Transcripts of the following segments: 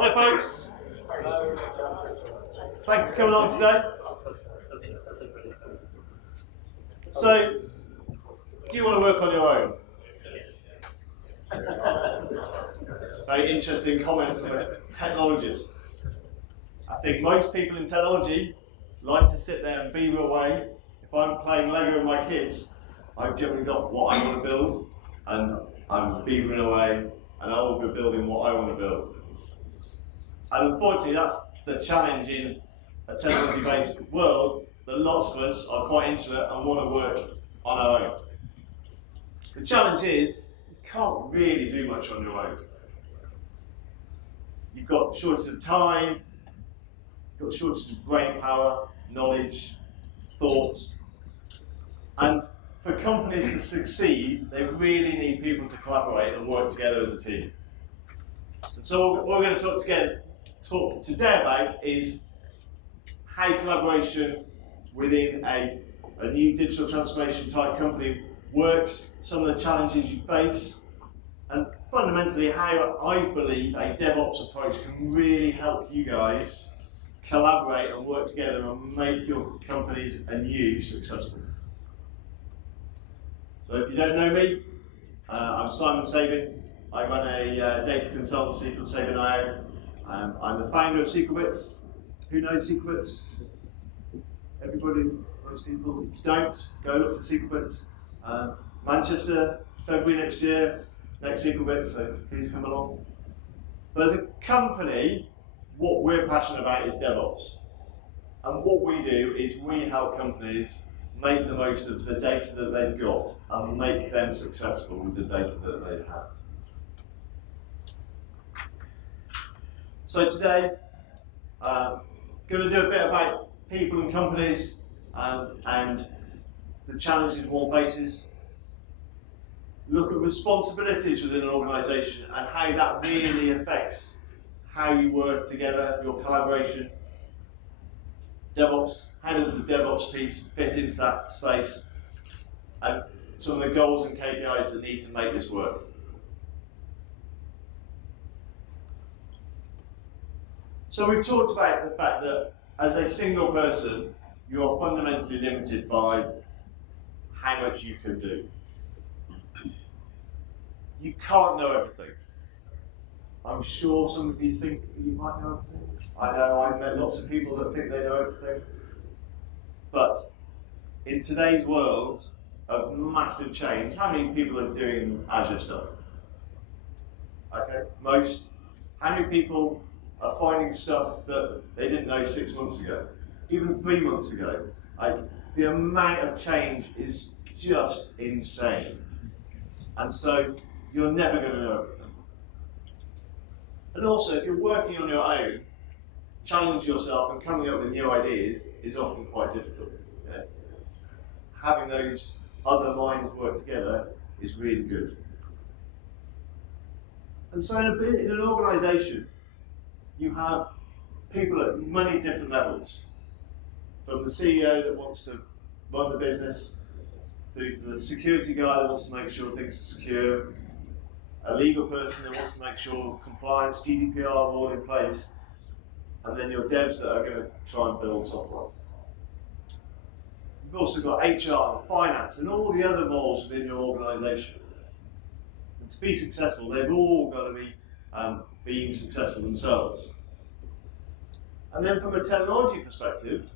Hi folks. Thank you for coming along today. So, do you want to work on your own? Very interesting comment from a technologist. I think most people in technology like to sit there and beaver away. If I'm playing Lego with my kids, I've generally got what I want to build, and I'm beavering away, and I will be building what I want to build. And unfortunately, that's the challenge in a technology-based world, that lots of us are quite insular and want to work on our own. The challenge is, you can't really do much on your own. You've got shortage of time, you've got shortage of brain power, knowledge, thoughts, and for companies to succeed, they really need people to collaborate and work together as a team. And so what we're going to talk today about is how collaboration within a new digital transformation type company works, some of the challenges you face, and fundamentally how I believe a DevOps approach can really help you guys collaborate and work together and make your companies and you successful. So if you don't know me, I'm Sabin. I run a data consultancy called Sabin. I'm the founder of Secretbits. Who knows Secretbits? Everybody, most people. If you don't, go look for Secretbits. Manchester, February next year, next Secretbits, so please come along. But as a company, what we're passionate about is DevOps. And what we do is we help companies make the most of the data that they've got and make them successful with the data that they have. So today, going to do a bit about people and companies and the challenges one faces. Look at responsibilities within an organisation and how that really affects how you work together, your collaboration. DevOps, how does the DevOps piece fit into that space? And some of the goals and KPIs that need to make this work. So we've talked about the fact that as a single person, you are fundamentally limited by how much you can do. You can't know everything. I'm sure some of you think that you might know everything. I know I've met lots of people that think they know everything. But in today's world of massive change, how many people are doing Azure stuff? Okay, most. How many people are finding stuff that they didn't know 6 months ago, even 3 months ago? Like, the amount of change is just insane. And so you're never going to know everything. And also, if you're working on your own, challenge yourself and coming up with new ideas is often quite difficult. Yeah? Having those other minds work together is really good. And so in an organisation, you have people at many different levels, from the CEO that wants to run the business, through to the security guy that wants to make sure things are secure, a legal person that wants to make sure compliance, GDPR are all in place, and then your devs that are going to try and build software. You've also got HR and finance and all the other roles within your organisation. And to be successful, they've all got to be being successful themselves. And then from a technology perspective,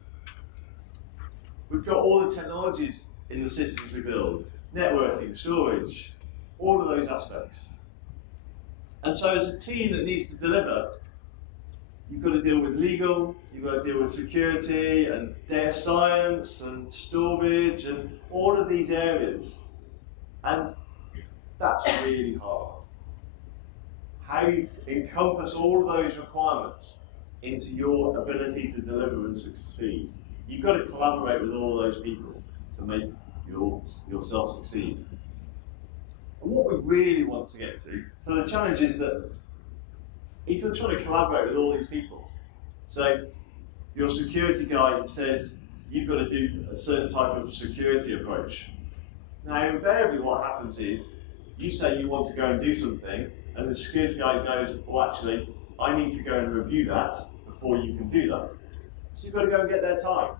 we've got all the technologies in the systems we build, networking, storage, all of those aspects. And so as a team that needs to deliver, you've got to deal with legal, you've got to deal with security and data science and storage and all of these areas. And that's really hard. How you encompass all of those requirements into your ability to deliver and succeed. You've got to collaborate with all of those people to make yourself succeed. And what we really want to get to, so the challenge is that if you're trying to collaborate with all these people, so your security guy says you've got to do a certain type of security approach. Now invariably what happens is, you say you want to go and do something, and the security guy goes, well actually, I need to go and review that before you can do that. So you've got to go and get their time.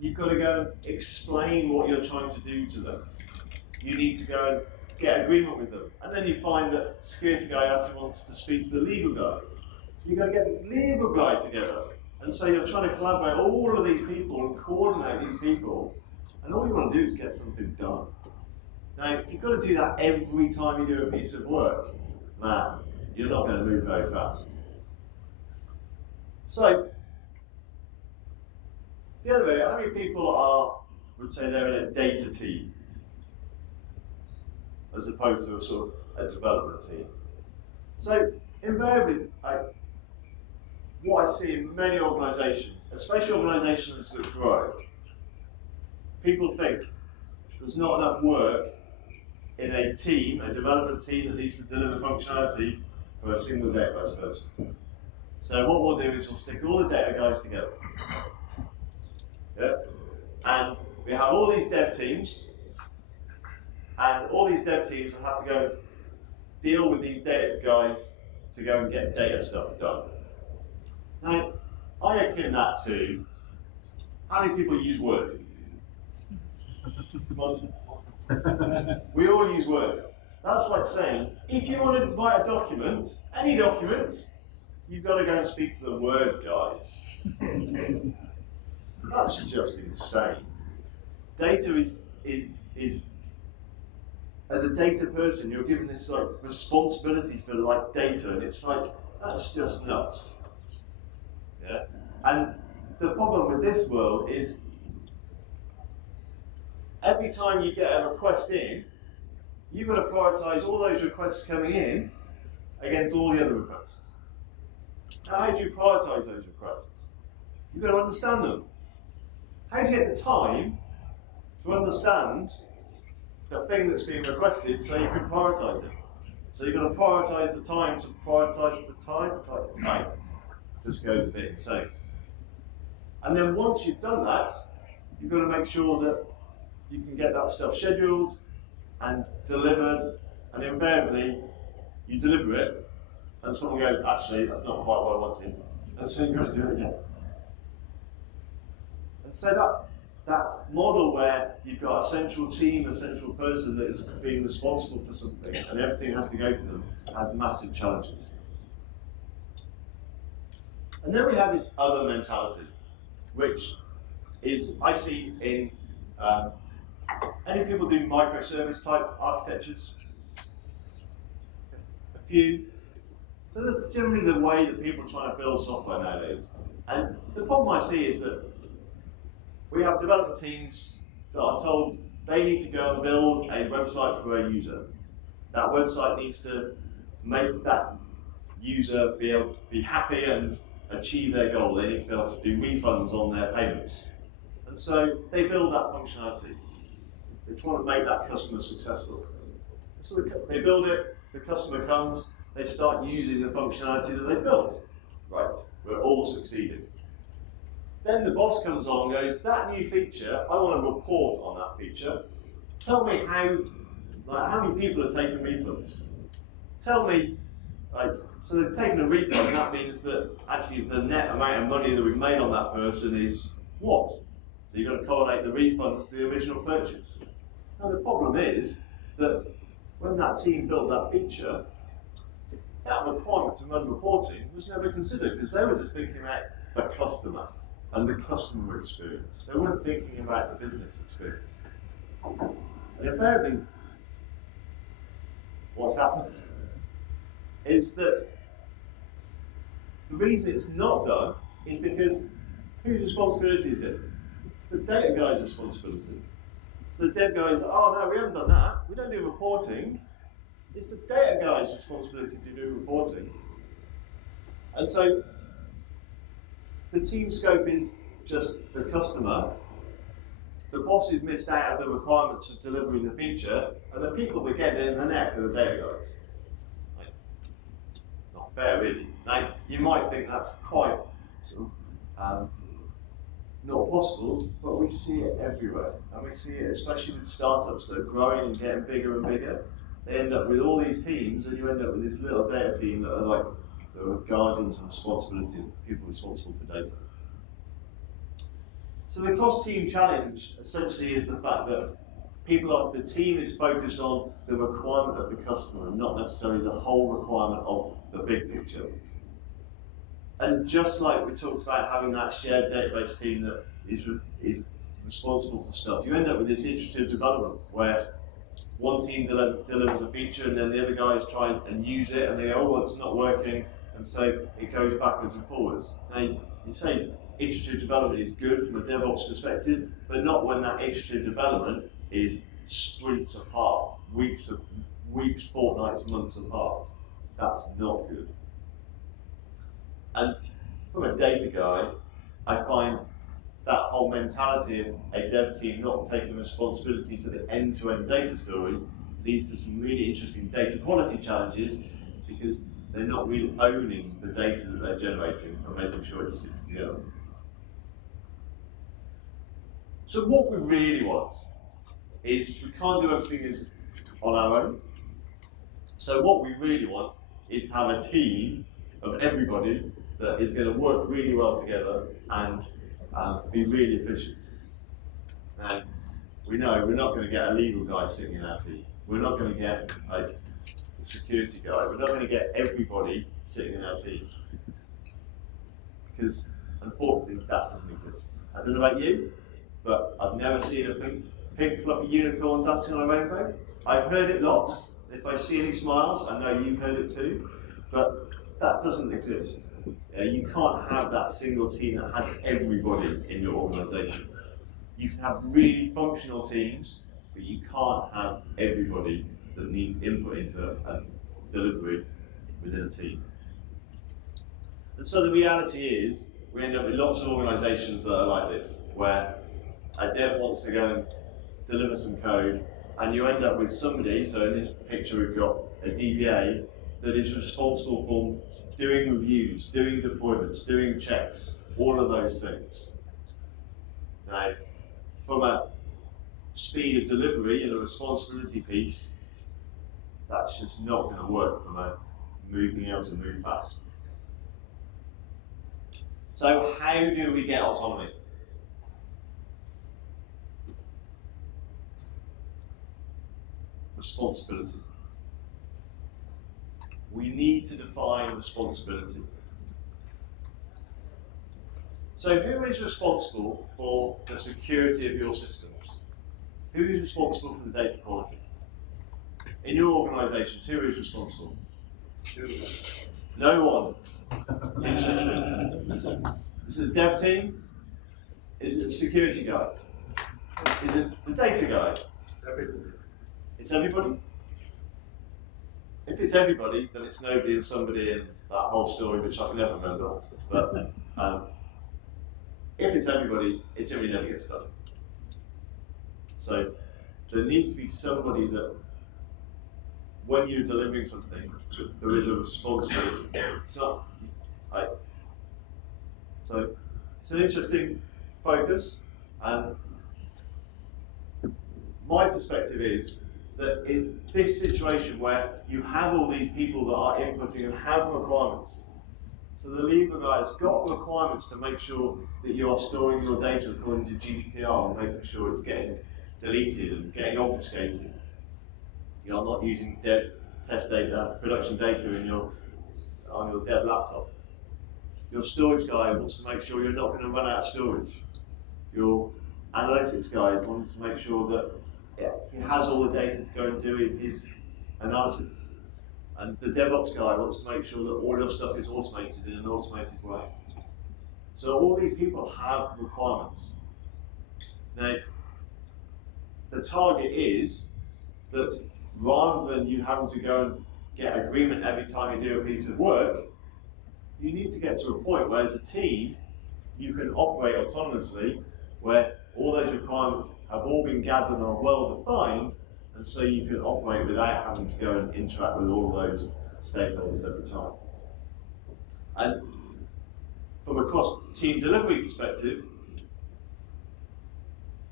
You've got to go and explain what you're trying to do to them. You need to go and get agreement with them. And then you find that security guy actually wants to speak to the legal guy. So you've got to get the legal guy together. And so you're trying to collaborate all of these people and coordinate these people. And all you want to do is get something done. Now, if you've got to do that every time you do a piece of work, man, you're not going to move very fast. So, the other way, how many people would say they're in a data team as opposed to a sort of a development team? So, invariably, what I see in many organisations, especially organisations that grow, people think there's not enough work in a team, a development team that needs to deliver functionality for a single database person. So what we'll do is we'll stick all the data guys together. Yeah? And we have all these dev teams, and all these dev teams will have to go and deal with these data guys to go and get data stuff done. Now, I akin that to how many people use Word? Come on. We all use Word. That's like saying, if you want to write a document, any document, you've got to go and speak to the Word guys. That's just insane. Data is as a data person, you're given this like responsibility for like data, and it's like, that's just nuts. Yeah? And the problem with this world is every time you get a request in, you've got to prioritize all those requests coming in against all the other requests. Now, how do you prioritize those requests? You've got to understand them. How do you get the time to understand the thing that's being requested so you can prioritize it? So you've got to prioritize the time to prioritize the time. Right. Just goes a bit insane. And then once you've done that, you've got to make sure that you can get that stuff scheduled and delivered, and invariably you deliver it, and someone goes, actually, that's not quite what I wanted, and so you've got to do it again. And so that model where you've got a central team, a central person that is being responsible for something, and everything has to go to them, has massive challenges. And then we have this other mentality, which is, I see in, any people do microservice type architectures? A few. So that's generally the way that people are trying to build software nowadays. And the problem I see is that we have development teams that are told they need to go and build a website for a user. That website needs to make that user be able to be happy and achieve their goal. They need to be able to do refunds on their payments. And so they build that functionality. They try to make that customer successful. So they build it, the customer comes, they start using the functionality that they built. Right, we're all succeeding. Then the boss comes on and goes, that new feature, I want to report on that feature. Tell me how many people are taking refunds. Tell me, so they've taken a refund, that means that actually the net amount of money that we've made on that person is what? So you've got to correlate the refunds to the original purchase. Now the problem is that when that team built that feature, that requirement to run reporting was never considered because they were just thinking about the customer and the customer experience. They weren't thinking about the business experience. And invariably, what's happened is that the reason it's not done is because whose responsibility is it? It's the data guy's responsibility. So the dev guys, oh no, we haven't done that. We don't do reporting. It's the data guy's responsibility to do reporting. And so the team scope is just the customer. The boss is missed out of the requirements of delivering the feature, and the people that get in the neck are the data guys. It's not fair, really. Now, you might think that's quite sort of not possible, but we see it everywhere. And we see it especially with startups that are growing and getting bigger and bigger. They end up with all these teams, and you end up with this little data team that are like the who are guardians of responsibility of people responsible for data. So the cross-team challenge essentially is the fact that the team is focused on the requirement of the customer and not necessarily the whole requirement of the big picture. And just like we talked about having that shared database team that is responsible for stuff, you end up with this iterative development where one team delivers a feature and then the other guys try and use it and they go, oh, well, it's not working, and so it goes backwards and forwards. Now, you say iterative development is good from a DevOps perspective, but not when that iterative development is sprints apart, weeks, fortnights, months apart. That's not good. And from a data guy, I find that whole mentality of a dev team not taking responsibility for the end-to-end data story leads to some really interesting data quality challenges because they're not really owning the data that they're generating and making sure it's together. So what we really want is we can't do everything on our own. So what we really want is to have a team of everybody that is going to work really well together and be really efficient. And we know we're not going to get a legal guy sitting in our team. We're not going to get a security guy. We're not going to get everybody sitting in our team. Because unfortunately that doesn't exist. I don't know about you, but I've never seen a pink fluffy unicorn dancing on a rainbow. I've heard it lots. If I see any smiles, I know you've heard it too, but that doesn't exist. You can't have that single team that has everybody in your organisation. You can have really functional teams, but you can't have everybody that needs input into a delivery within a team. And so the reality is, we end up with lots of organisations that are like this, where a dev wants to go and deliver some code, and you end up with somebody, so in this picture we've got a DBA, that is responsible for doing reviews, doing deployments, doing checks, all of those things. Now, from a speed of delivery and a responsibility piece, that's just not going to work from a being able to move fast. So how do we get autonomy? Responsibility. We need to define responsibility. So who is responsible for the security of your systems? Who is responsible for the data quality? In your organisations, who is responsible? No one. Interesting. Is it the dev team? Is it the security guy? Is it the data guy? It's everybody? If it's everybody, then it's nobody and somebody in that whole story, which I can never remember. But if it's everybody, it generally never gets done. So there needs to be somebody that, when you're delivering something, there is a responsibility. So it's an interesting focus, and my perspective is that in this situation where you have all these people that are inputting and have requirements, so the legal guy's got requirements to make sure that you are storing your data according to GDPR and making sure it's getting deleted and getting obfuscated. You're not using test data, production data on your dev laptop. Your storage guy wants to make sure you're not going to run out of storage. Your analytics guy wants to make sure that he has all the data to go and do his analysis. And the DevOps guy wants to make sure that all your stuff is automated in an automated way. So all these people have requirements. Now, the target is that rather than you having to go and get agreement every time you do a piece of work, you need to get to a point where as a team, you can operate autonomously, where all those requirements have all been gathered and are well defined, and so you can operate without having to go and interact with all those stakeholders every time. And from a cross-team delivery perspective,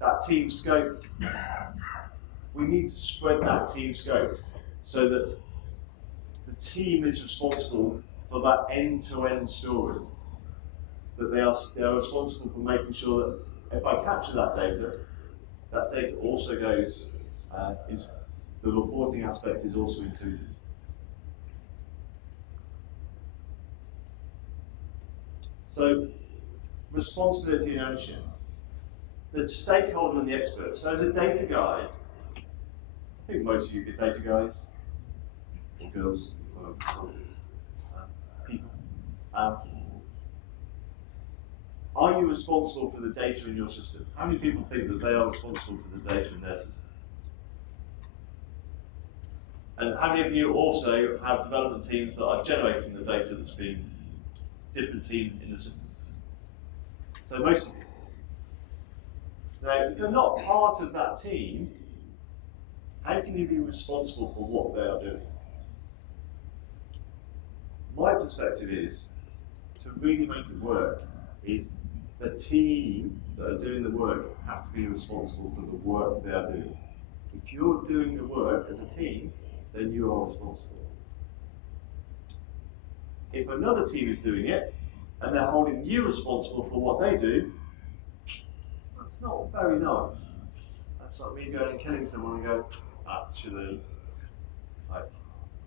that team scope, we need to spread that team scope so that the team is responsible for that end-to-end story. That they are responsible for making sure that if I capture that data also goes, the reporting aspect is also included. So, responsibility and ownership. The stakeholder and the expert. So as a data guy, I think most of you are data guys, or girls, or people. Are you responsible for the data in your system? How many people think that they are responsible for the data in their system? And how many of you also have development teams that are generating the data that's being different team in the system? So most of you. Now, if you're not part of that team, how can you be responsible for what they are doing? My perspective is, to really make it work, is the team that are doing the work have to be responsible for the work they are doing. If you're doing the work as a team, then you are responsible. If another team is doing it, and they're holding you responsible for what they do, that's not very nice. That's like me going and killing someone and go, actually, I'm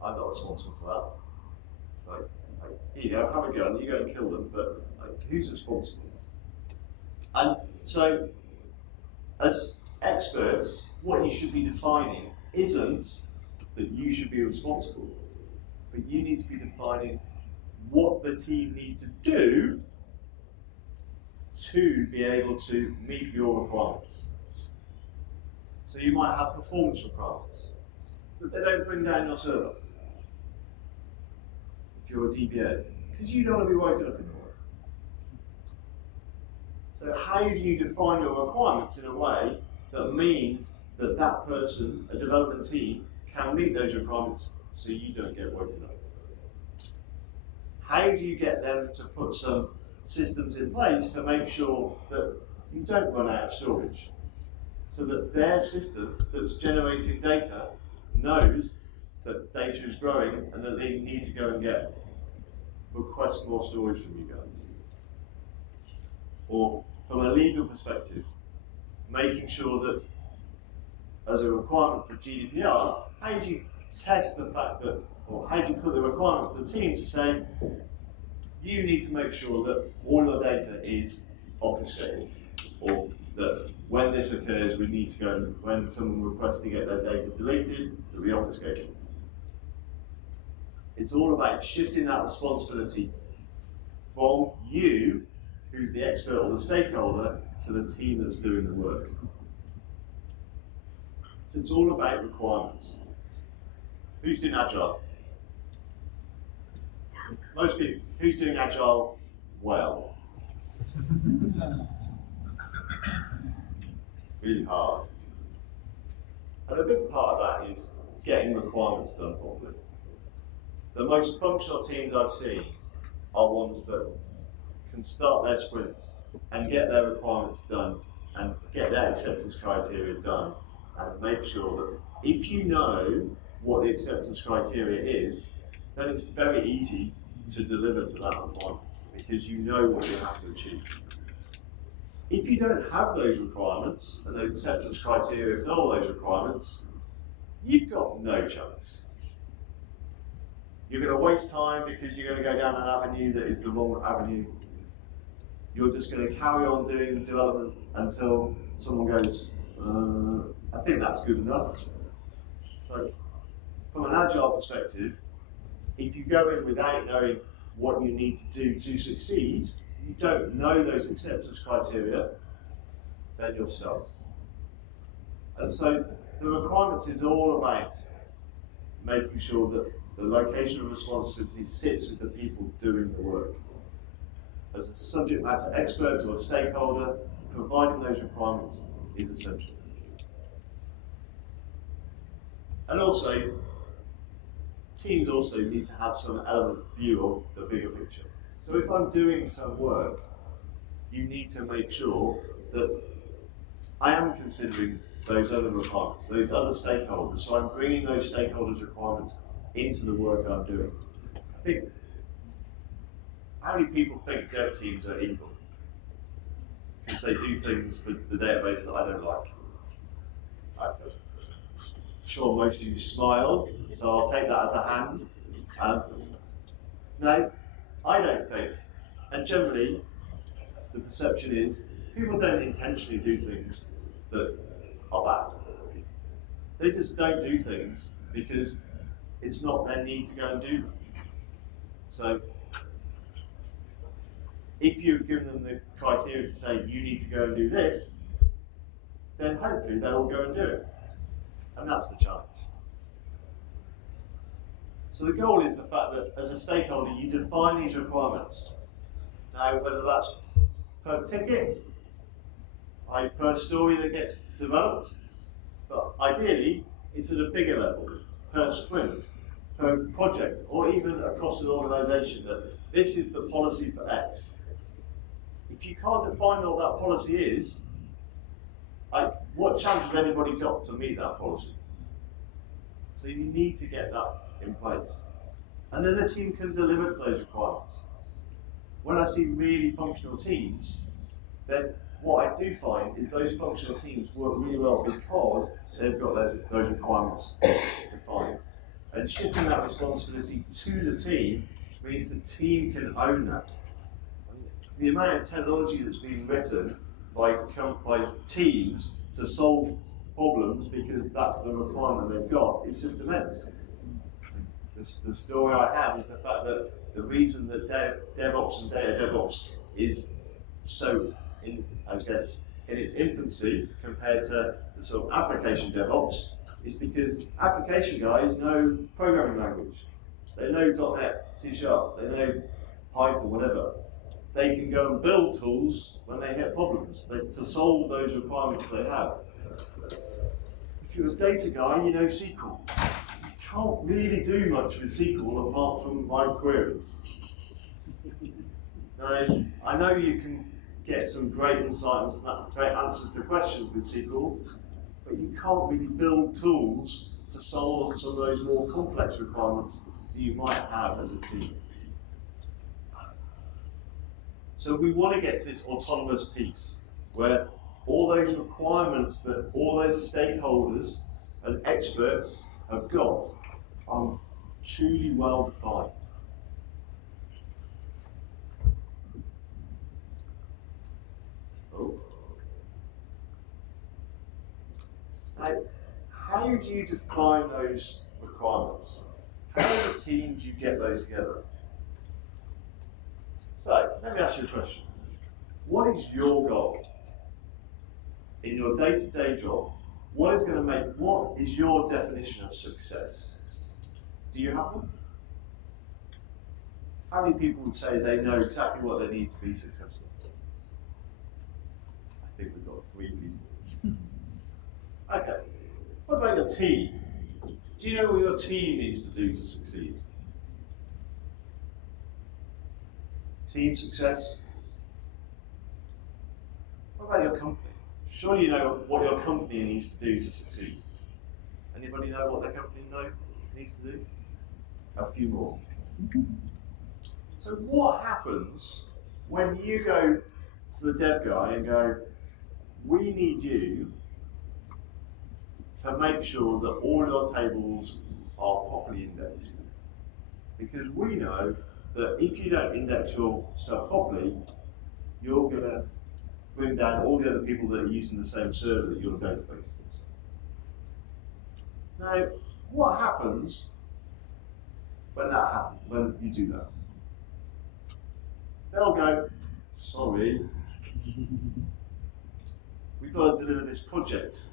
not responsible for that. It's like, here you go, have a gun, you go and kill them, but who's responsible? And so, as experts, what you should be defining isn't that you should be responsible, but you need to be defining what the team need to do to be able to meet your requirements. So you might have performance requirements, that they don't bring down your server if you're a DBA, because you don't want to be woken up in the morning. So how do you define your requirements in a way that means that that person, a development team, can meet those requirements so you don't get woken up? How do you get them to put some systems in place to make sure that you don't run out of storage? So that their system that's generating data knows that data is growing and that they need to go and request more storage from you guys. Or from a legal perspective, making sure that as a requirement for GDPR, how do you test the fact that, or how do you put the requirements to the team to say, you need to make sure that all your data is obfuscated, or that when this occurs, we need to go, when someone requests to get their data deleted, that we obfuscate it. It's all about shifting that responsibility from you, who's the expert or the stakeholder, to the team that's doing the work. So it's all about requirements. Who's doing Agile? Most people. Who's doing Agile well? Really hard. And a big part of that is getting requirements done properly. The most functional teams I've seen are ones that can start their sprints and get their requirements done and get their acceptance criteria done, and make sure that if you know what the acceptance criteria is, then it's very easy to deliver to that requirement because you know what you have to achieve. If you don't have those requirements and the acceptance criteria for all those requirements, you've got no chance. You're going to waste time because you're going to go down an avenue that is the wrong avenue. You're just going to carry on doing development until someone goes, I think that's good enough. So, from an Agile perspective, if you go in without knowing what you need to do to succeed, you don't know those acceptance criteria, then you're stuck. And so the requirements is all about making sure that the location of responsibility sits with the people doing the work. As a subject matter expert or a stakeholder, providing those requirements is essential. And also, teams also need to have some element view of the bigger picture. So if I'm doing some work, you need to make sure that I am considering those other requirements, those other stakeholders. So I'm bringing those stakeholders' requirements into the work I'm doing. I think how many people think dev teams are evil? Because they do things with the database that I don't like. I'm sure most of you smile, so I'll take that as a hand. No, I don't think. And generally, the perception is people don't intentionally do things that are bad. They just don't do things because it's not their need to go and do them. So, if you've given them the criteria to say you need to go and do this, then hopefully they'll go and do it. And that's the challenge. So the goal is the fact that as a stakeholder you define these requirements. Now whether that's per ticket, per story that gets developed, but ideally it's at a bigger level, per sprint, per project, or even across an organisation that this is the policy for X. If you can't define what that policy is, what chance has anybody got to meet that policy? So you need to get that in place. And then the team can deliver to those requirements. When I see really functional teams, then what I do find is those functional teams work really well because they've got those requirements defined. And shifting that responsibility to the team means the team can own that. The amount of technology that's being written by teams to solve problems because that's the requirement they've got is just immense. The story I have is the fact that the reason that DevOps and data DevOps is so, in its infancy compared to the sort of application DevOps is because application guys know programming language. They know .NET, C#, they know Python, whatever. They can go and build tools when they hit problems to solve those requirements they have. If you're a data guy, you know SQL. You can't really do much with SQL apart from write queries. Now, I know you can get some great insights and great answers to questions with SQL, but you can't really build tools to solve some of those more complex requirements that you might have as a team. So we want to get to this autonomous piece where all those requirements that all those stakeholders and experts have got are truly well defined. Now, how do you define those requirements? How as a team do you get those together? So, let me ask you a question. What is your goal in your day-to-day job? What is your definition of success? Do you have one? How many people would say they know exactly what they need to be successful? I think we've got 3 people. Okay. What about your team? Do you know what your team needs to do to succeed? Team success? What about your company? Surely you know what your company needs to do to succeed. Anybody know what their company needs to do? A few more. So what happens when you go to the dev guy and go, we need you to make sure that all your tables are properly indexed? Because we know that if you don't index your stuff properly, you're going to bring down all the other people that are using the same server that your database is. Now, what happens when you do that? They'll go, sorry, we've got to deliver this project.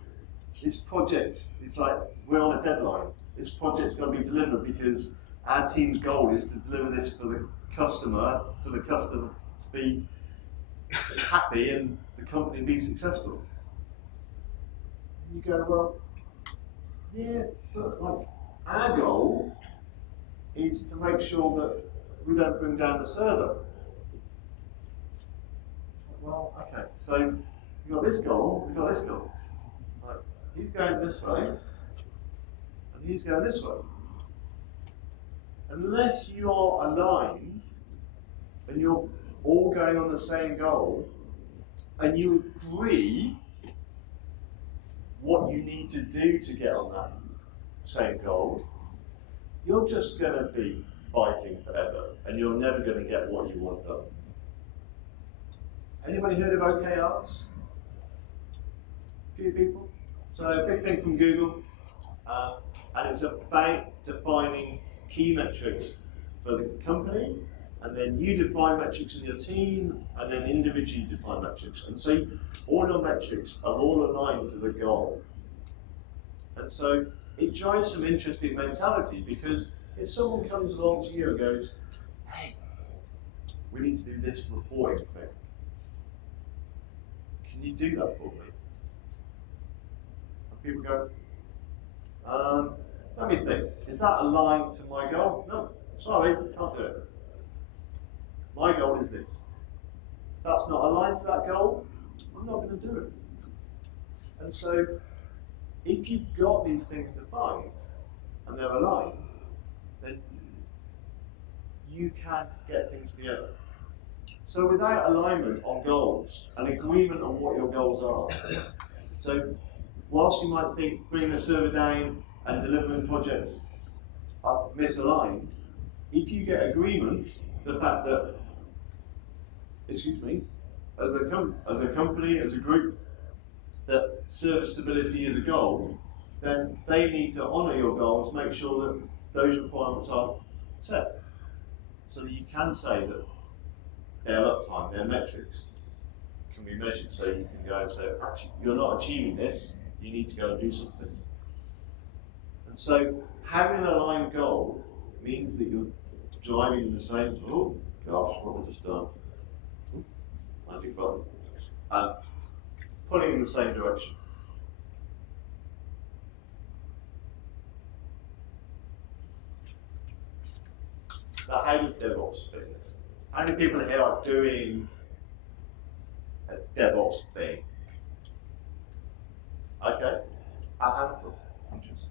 This project is like, we're on a deadline. This project's going to be delivered because our team's goal is to deliver this for the customer to be happy and the company be successful. You go, well, yeah, but like our goal is to make sure that we don't bring down the server. Well, okay, so we've got this goal, we've got this goal. Right, he's going this way, and he's going this way. Unless you are aligned, and you're all going on the same goal, and you agree what you need to do to get on that same goal, you're just going to be fighting forever, and you're never going to get what you want done. Anybody heard of OKRs? A few people? So a big thing from Google, and it's about defining key metrics for the company, and then you define metrics in your team, and then individually define metrics. And so all your metrics are all aligned to the goal. And so it drives some interesting mentality, because if someone comes along to you and goes, hey, we need to do this reporting thing, can you do that for me? And people go, let me think, is that aligned to my goal? No, sorry, can't do it. My goal is this. If that's not aligned to that goal, I'm not going to do it. And so, if you've got these things defined and they're aligned, then you can get things together. So without alignment on goals, and agreement on what your goals are, so whilst you might think bringing a server down and delivering projects are misaligned, if you get agreement, the fact that, as a company, as a group, that service stability is a goal, then they need to honour your goals, make sure that those requirements are set, so that you can say that their uptime, their metrics can be measured, so you can go and say, actually, you're not achieving this, you need to go and do something. And so having an aligned goal means that you're driving in the same, oh gosh, what have I just done? Magic button. Pulling in the same direction. So how does DevOps fit in this? How many people here are doing a DevOps thing? Okay, a handful. Interesting.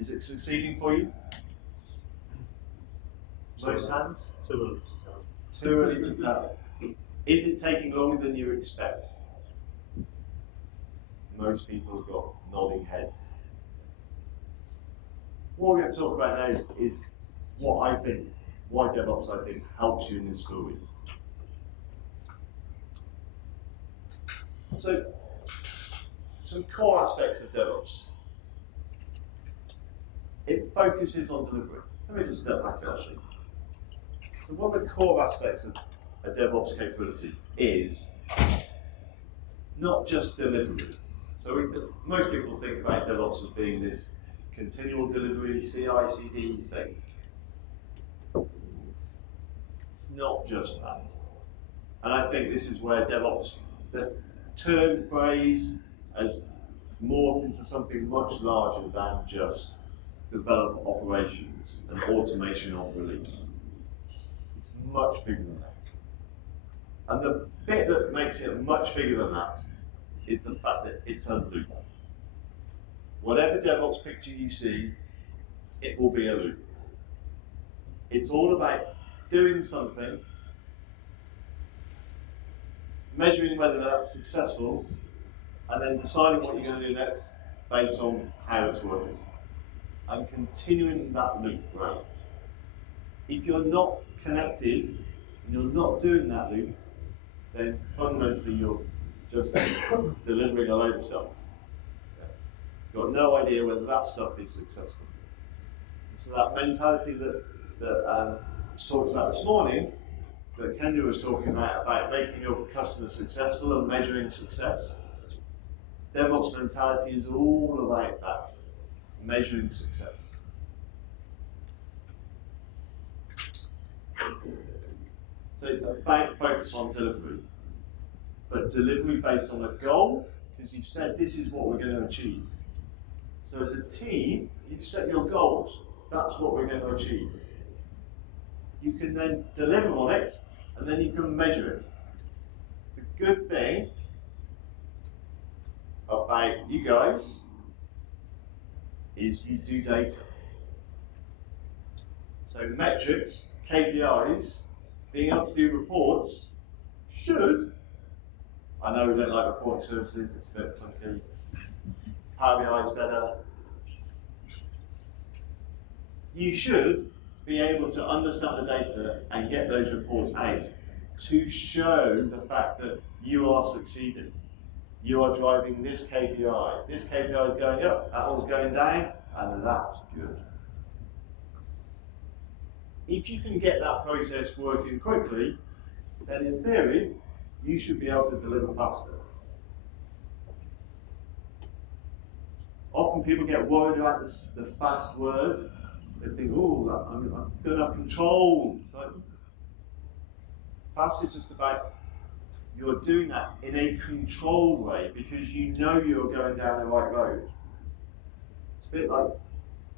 Is it succeeding for you? Most hands? Too early to tell. Too early to tell. Is it taking longer than you expect? Most people have got nodding heads. What we're going to talk about now is what I think, why DevOps I think helps you in this story. So, some core aspects of DevOps. It focuses on delivery. Let me just step back actually. So one of the core aspects of a DevOps capability is not just delivery. So most people think about DevOps as being this continual delivery, CI/CD thing. It's not just that. And I think this is where DevOps, the term phrase, has morphed into something much larger than just develop operations and automation of release. It's much bigger than that. And the bit that makes it much bigger than that is the fact that it's a loop. Whatever DevOps picture you see, it will be a loop. It's all about doing something, measuring whether that's successful, and then deciding what you're going to do next based on how it's working. And continuing that loop, right? If you're not connected, and you're not doing that loop, then fundamentally you're just delivering a load of stuff. You've got no idea whether that stuff is successful. So that mentality that was talked about this morning, that Kendra was talking about making your customers successful and measuring success, DevOps mentality is all about that, measuring success. So it's about focus on delivery, but delivery based on a goal, because you've said this is what we're going to achieve. So as a team, you've set your goals, that's what we're going to achieve. You can then deliver on it, and then you can measure it. The good thing about you guys is you do data. So metrics, KPIs, being able to do reports should, I know we don't like reporting services, it's a bit clunky, Power BI is better. You should be able to understand the data and get those reports out to show the fact that you are succeeding. You are driving this KPI. This KPI is going up, that one's going down, and that's good. If you can get that process working quickly, then in theory, you should be able to deliver faster. Often people get worried about the fast word. They think, oh, I don't have control. It's like, fast is just about you're doing that in a controlled way because you know you're going down the right road. It's a bit like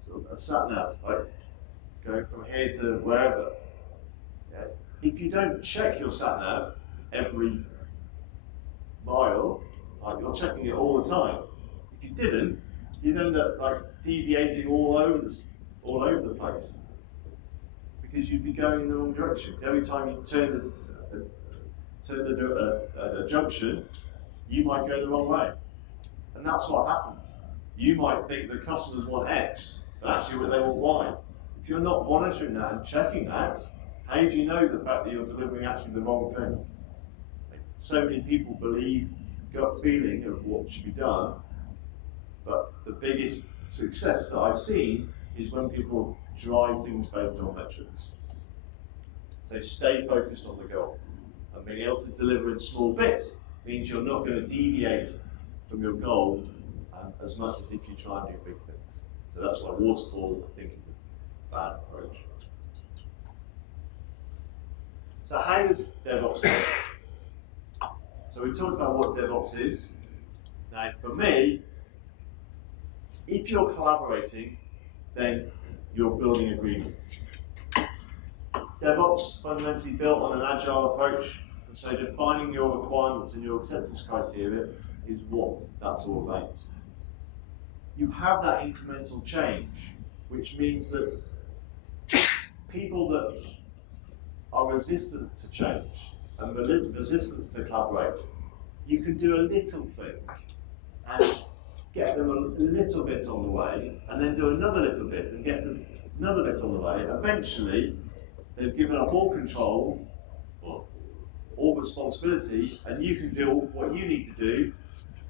sort of a sat-nav, like going from here to wherever. Yeah? If you don't check your sat-nav every mile, like you're checking it all the time. If you didn't, you'd end up like deviating all over the place because you'd be going in the wrong direction. Every time you turn a junction, you might go the wrong way, and that's what happens. You might think the customers want X, but actually they want Y. If you're not monitoring that and checking that, how do you know the fact that you're delivering actually the wrong thing? So many people believe gut feeling of what should be done, but the biggest success that I've seen is when people drive things based on metrics. So stay focused on the goal. And being able to deliver in small bits means you're not going to deviate from your goal as much as if you try and do big things. So that's why waterfall, I think, is a bad approach. So how does DevOps work? So we talked about what DevOps is. Now for me, if you're collaborating, then you're building agreement. DevOps fundamentally built on an agile approach, and so defining your requirements and your acceptance criteria is what that's all about. You have that incremental change, which means that people that are resistant to change and resistant to collaborate, you can do a little thing and get them a little bit on the way, and then do another little bit and get another bit on the way. Eventually, they've given up all control, all responsibility, and you can do what you need to do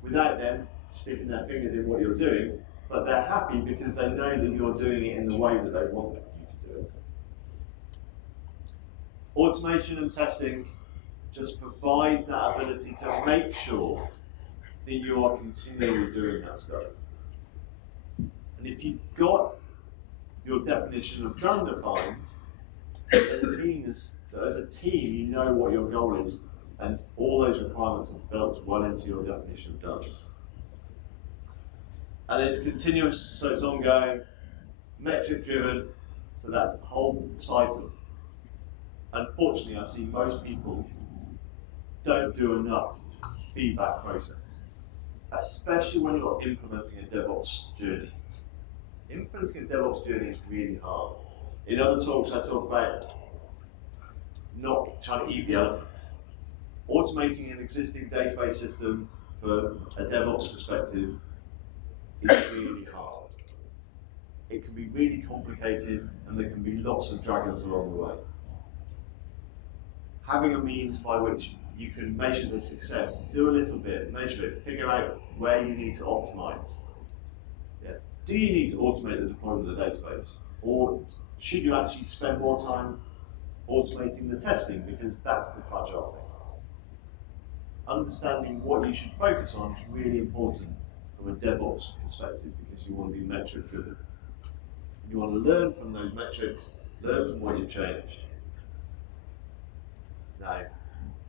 without them sticking their fingers in what you're doing, but they're happy because they know that you're doing it in the way that they want you to do it. Automation and testing just provides that ability to make sure that you are continually doing that stuff. And if you've got your definition of done defined, then it means that as a team you know what your goal is, and all those requirements are built well into your definition of done. And it's continuous, so it's ongoing, metric driven, so that whole cycle. Unfortunately, I see most people don't do enough feedback process, especially when you're implementing a DevOps journey. Implementing a DevOps journey is really hard. In other talks, I talk about not trying to eat the elephant. Automating an existing database system for a DevOps perspective is really hard. It can be really complicated, and there can be lots of dragons along the way. Having a means by which you can measure the success, do a little bit, measure it, figure out where you need to optimize. Yeah. Do you need to automate the deployment of the database? Or should you actually spend more time automating the testing, because that's the fragile thing? Understanding what you should focus on is really important from a DevOps perspective, because you want to be metric driven. You want to learn from those metrics, learn from what you've changed. Now,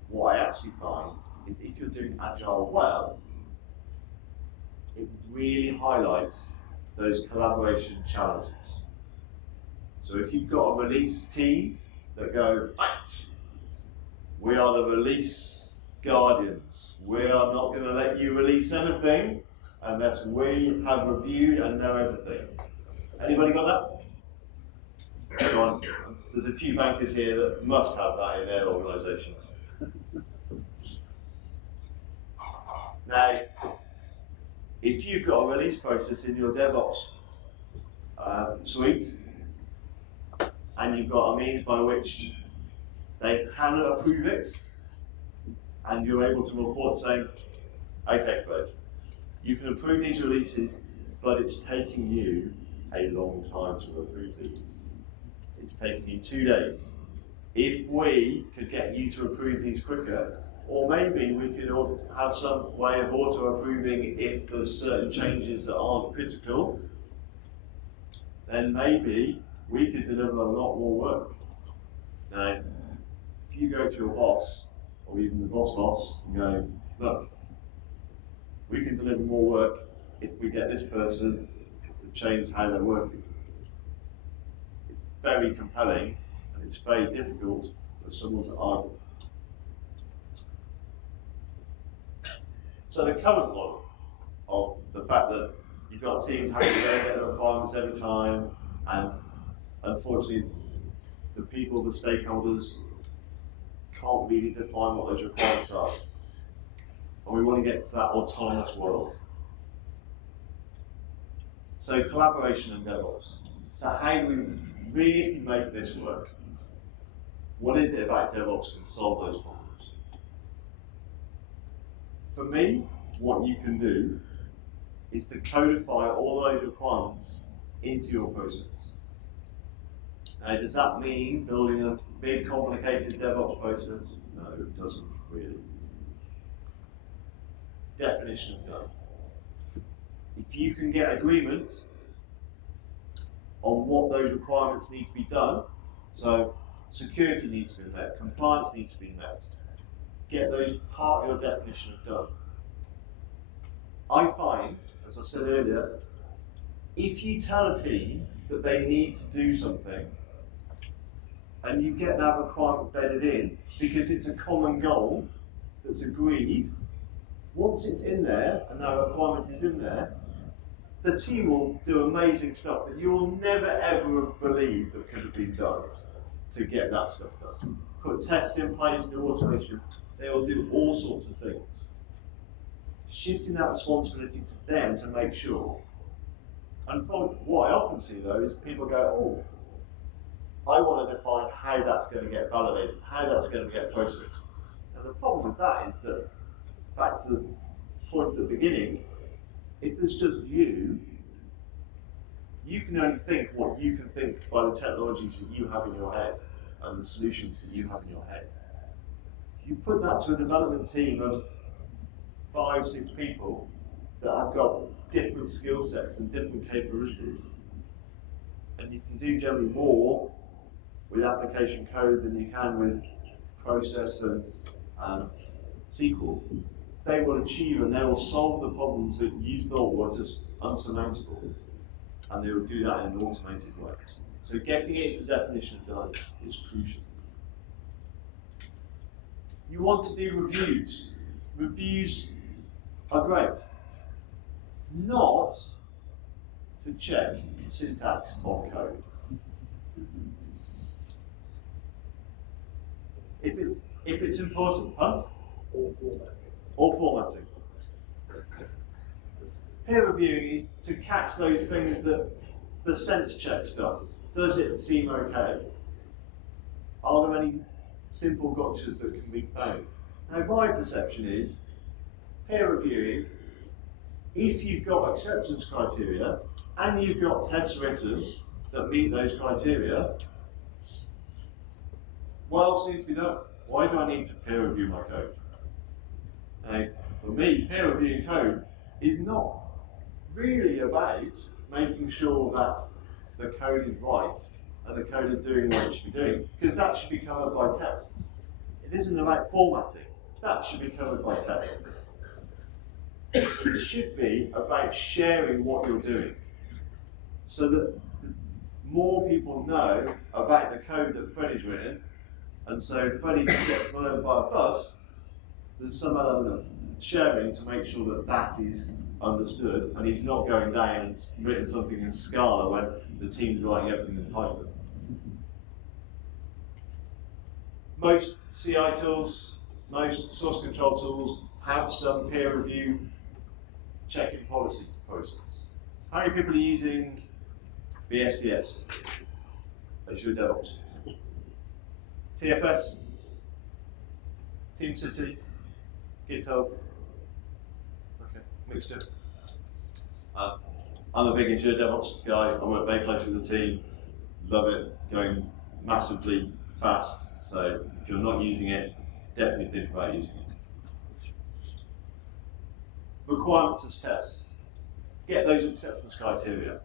what I actually find is if you're doing Agile well, it really highlights those collaboration challenges. So if you've got a release team that go, right, we are the release guardians. We are not going to let you release anything unless we have reviewed and know everything. Anybody got that? Go on. there's a few bankers here that must have that in their organisations. Now, if you've got a release process in your DevOps suite, and you've got a means by which they can approve it, and you're able to report saying, okay, Fred, you can approve these releases, but it's taking you a long time to approve these. It's taking you 2 days. If we could get you to approve these quicker, or maybe we could have some way of auto-approving if there's certain changes that aren't critical, then maybe we could deliver a lot more work. Now, if you go to your boss, or even the boss, and go, look, we can deliver more work if we get this person to change how they're working. It's very compelling, and it's very difficult for someone to argue. So the current model of the fact that you've got teams having to go get the requirements every time, and unfortunately the people, the stakeholders, can't really define what those requirements are. And we want to get to that autonomous world. So collaboration and DevOps. So how do we really make this work? What is it about DevOps can solve those problems? For me, what you can do is to codify all those requirements into your process. Now, does that mean building a big, complicated DevOps process? No, it doesn't really. Definition of done. If you can get agreement on what those requirements need to be done, so security needs to be met, compliance needs to be met, get those part of your definition of done. I find, as I said earlier, if you tell a team that they need to do something, and you get that requirement bedded in, because it's a common goal that's agreed, once it's in there, and that requirement is in there, the team will do amazing stuff that you will never ever have believed that could have been done to get that stuff done. Put tests in place, do automation, they will do all sorts of things. Shifting that responsibility to them to make sure. And what I often see though is people go, oh, I want to define how that's going to get validated, how that's going to get processed. And the problem with that is that, back to the point at the beginning, if there's just you can only think what you can think by the technologies that you have in your head and the solutions that you have in your head. You put that to a development team of 5, 6 people that have got different skill sets and different capabilities, and you can do generally more with application code than you can with process and SQL. They will achieve and they will solve the problems that you thought were just unsurmountable, and they will do that in an automated way. So getting it into the definition of done is crucial. You want to do reviews. Reviews are great. Not to check syntax of code. If it's important, huh? Or formatting. Peer reviewing is to catch those things that the sense check stuff. Does it seem okay? Are there any simple gotchas that can be found? Now, my perception is peer reviewing, if you've got acceptance criteria and you've got tests written that meet those criteria, what else needs to be done? Why do I need to peer review my code? Now, for me, peer reviewing code is not really about making sure that the code is right and the code is doing what it should be doing, because that should be covered by tests. It isn't about formatting. That should be covered by tests. It should be about sharing what you're doing, so that more people know about the code that Freddie's written, and so if Freddie gets blown by a bus, there's some element of sharing to make sure that that is understood, and he's not going down and written something in Scala when the team's writing everything in Python. Most CI tools, most source control tools have some peer review checking policy process. How many people are using VSDS as your DevOps? TFS, TeamCity, GitHub. Okay, mixture. I'm a big Azure DevOps guy. I work very closely with the team. Love it, going massively fast. So if you're not using it, definitely think about using it. Requirements as tests. Get those acceptance criteria.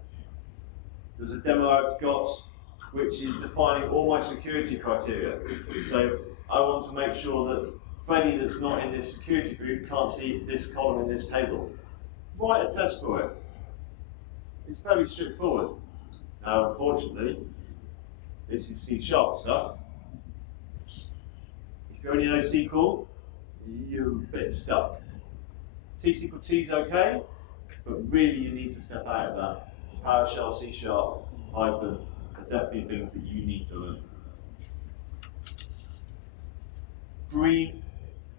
There's a demo I've got which is defining all my security criteria. So I want to make sure that Freddie that's not in this security group can't see this column in this table. Write a test for it. It's very straightforward. Now, unfortunately, this is C# stuff. If you only know SQL, you're a bit stuck. T-SQL-T is okay, but really you need to step out of that. PowerShell, C#, Python are definitely things that you need to learn. Green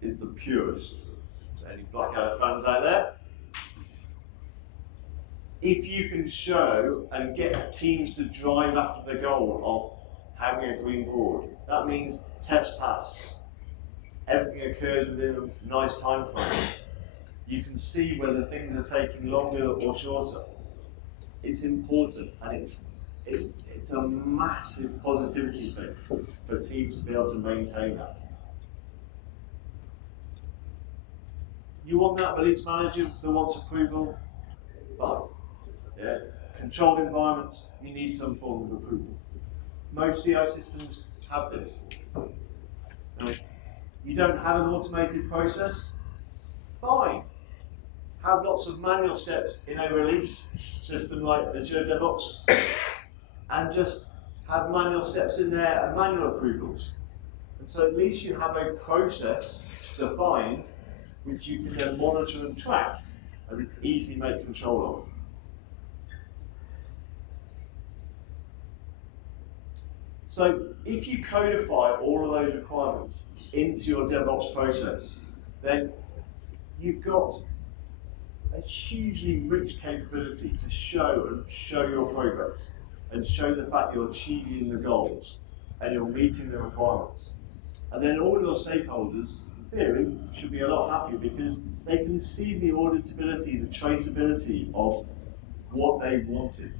is the purest. Any Blackadder fans out there? If you can show and get teams to drive after the goal of having a green board, that means test pass. Everything occurs within a nice time frame. You can see whether things are taking longer or shorter. It's important, and it's a massive positivity thing for teams to be able to maintain that. You want that release manager that wants approval? Fine. Yeah. Controlled environments, you need some form of approval. Most CI systems have this. Now, you don't have an automated process? Fine. Have lots of manual steps in a release system like Azure DevOps, and just have manual steps in there and manual approvals. And so at least you have a process defined which you can then monitor and track and easily make control of. So if you codify all of those requirements into your DevOps process, then you've got a hugely rich capability to show your progress and show the fact you're achieving the goals and you're meeting the requirements. And then all your stakeholders, in theory, should be a lot happier because they can see the auditability, the traceability of what they wanted.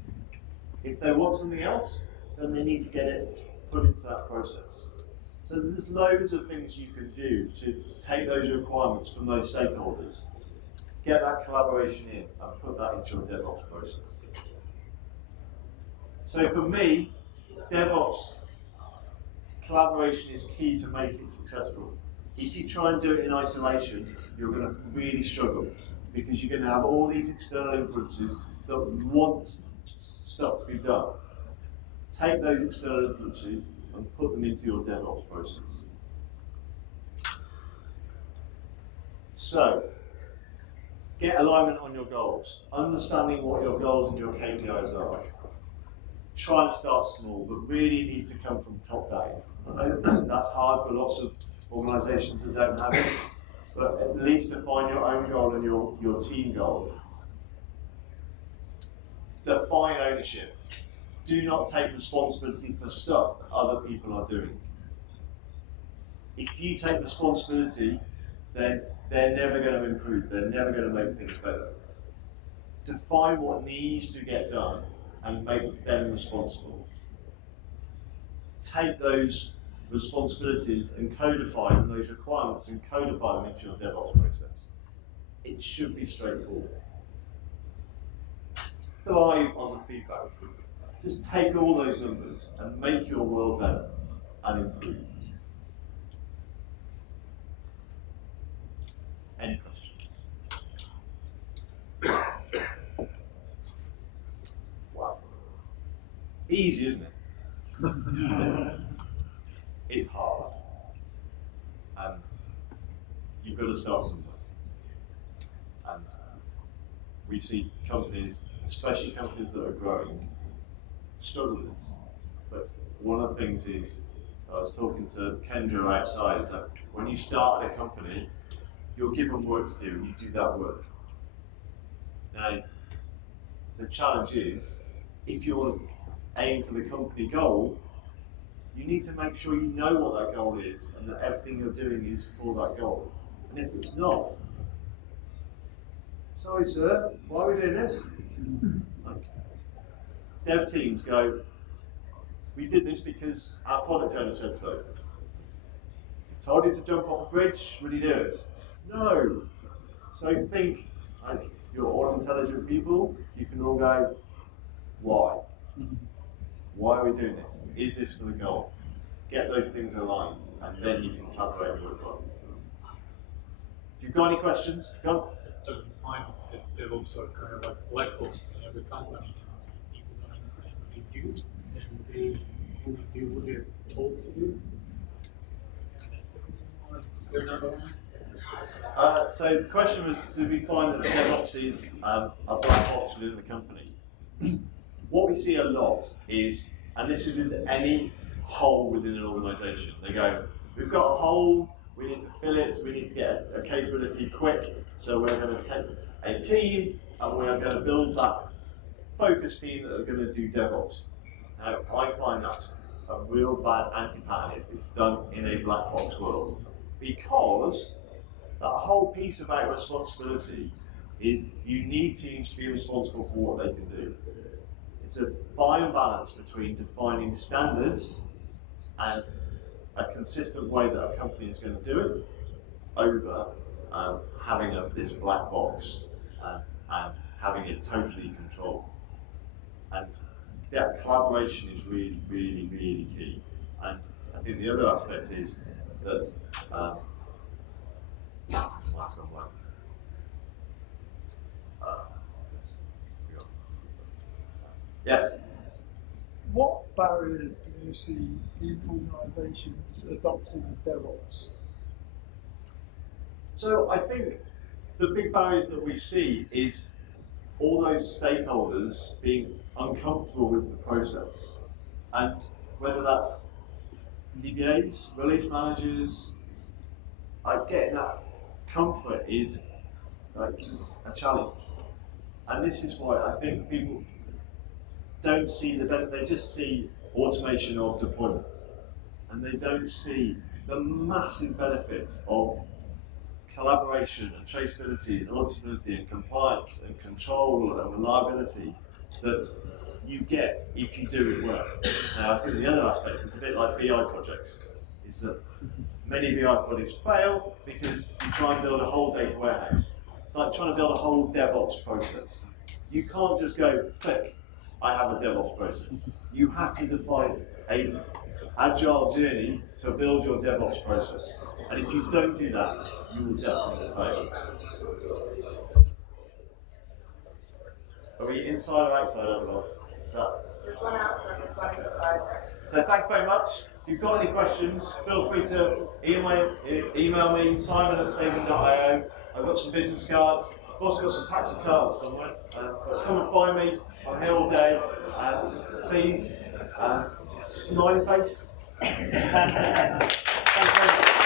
If they want something else, then they need to get it put into that process. So there's loads of things you can do to take those requirements from those stakeholders, get that collaboration in, and put that into your DevOps process. So for me, DevOps collaboration is key to make it successful. If you try and do it in isolation, you're going to really struggle because you're going to have all these external influences that want stuff to be done. Take those external influences and put them into your DevOps process. So, get alignment on your goals, understanding what your goals and your KPIs are. Try and start small, but really it needs to come from top down. That's hard for lots of organisations that don't have it, but at least define your own goal and your team goal. Define ownership. Do not take responsibility for stuff that other people are doing. If you take responsibility, then they're never going to improve, they're never going to make things better. Define what needs to get done and make them responsible. Take those responsibilities and codify them, those requirements, and codify them into your DevOps process. It should be straightforward. Thrive on the feedback. Just take all those numbers and make your world better and improve. Any questions? Wow. Easy, isn't it? It's hard. And you've got to start somewhere. And we see companies, especially companies that are growing, struggle with this. But one of the things is I was talking to Kendra outside, that when you start at a company, you're given work to do, and you do that work. Now, the challenge is, if you're aiming for the company goal, you need to make sure you know what that goal is and that everything you're doing is for that goal. And if it's not, sorry sir, why are we doing this? Okay. Dev teams go, we did this because our product owner said so. Told you to jump off a bridge, will you do it? No. So think, like, you're all intelligent people, you can all go, why? Why are we doing this? Is this for the goal? Get those things aligned, and then you can collaborate and work well. If you've got any questions, go. Don't you find that DevOps are kind of like black box in every company, and people don't understand what they do, and they only do what they're told to do? That's the reason why they're not aligned. So the question was, do we find that DevOps is a black box within the company? What we see a lot is, and this is with any hole within an organisation, they go, we've got a hole, we need to fill it, we need to get a capability quick, so we're going to take a team and we are going to build that focus team that are going to do DevOps. Now, I find that's a real bad anti-pattern if it's done in a black box world, because that whole piece about responsibility is you need teams to be responsible for what they can do. It's a fine balance between defining standards and a consistent way that a company is going to do it over having this black box and having it totally controlled. And that collaboration is really, really, really key. And I think the other aspect is that yes. What barriers do you see in organisations adopting DevOps? So I think the big barriers that we see is all those stakeholders being uncomfortable with the process, and whether that's DBAs, release managers, getting that comfort is like a challenge. And this is why I think people don't see the benefit, they just see automation of deployment, and they don't see the massive benefits of collaboration and traceability and auditability and compliance and control and reliability that you get if you do it well. Now, I think the other aspect is a bit like BI projects, is that many BI projects fail because you try and build a whole data warehouse. It's like trying to build a whole DevOps process. You can't just go, click, I have a DevOps process. You have to define an agile journey to build your DevOps process. And if you don't do that, you will definitely fail. Are we inside or outside of God? There's one outside, there's one inside. So thank you very much. If you've got any questions, feel free to email me, simon@sabin.io. I've got some business cards. I've also got some packs of cards somewhere. Come and find me. I'm here all day. Please, smiley face. Thank you very much.